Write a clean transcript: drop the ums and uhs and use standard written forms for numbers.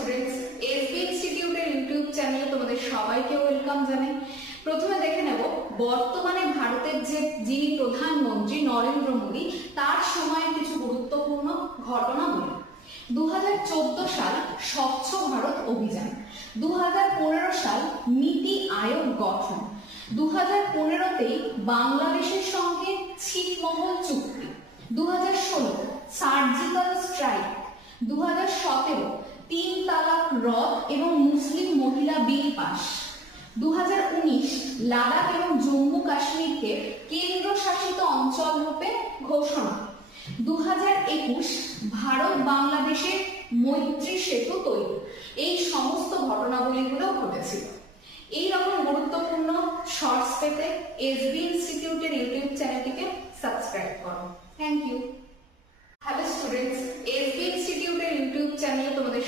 Students, SB ইনস্টিটিউটের YouTube চ্যানেলে তোমাদের সবাইকে ওয়েলকাম জানাই। প্রথমে দেখে নেব বর্তমানে ভারতের যিনি প্রধানমন্ত্রী নরেন্দ্র মোদী, তার সময়ের কিছু গুরুত্বপূর্ণ ঘটনাগুলি। 2014 সাল স্বচ্ছ ভারত অভিযান, 2015 সাল নীতি আয়োগ গঠন, 2015তেই বাংলাদেশের সঙ্গে ছিটমহল চুক্তি, 2016 সার্জিক্যাল স্ট্রাইক, 2017 তিন তালাক রদ এবং মুসলিম মহিলা বিল পাস, 2019 লাদাখ এবং জম্মু কাশ্মীরকে কেন্দ্রশাসিত অঞ্চল রূপে ঘোষণা, 2021 ভারত বাংলাদেশের মৈত্রী সেতু তৈরি। এই সমস্ত ঘটনাবলীগুলো ঘটেছিল। এই রকম গুরুত্বপূর্ণ শর্টস পেতে এসবি ইনস্টিটিউটের ইউটিউব চ্যানেলটিকে সাবস্ক্রাইব করো। Thank you. Hello students, SB ইনস্টিটিউটের ইউটিউব চ্যানেলে তোমাদের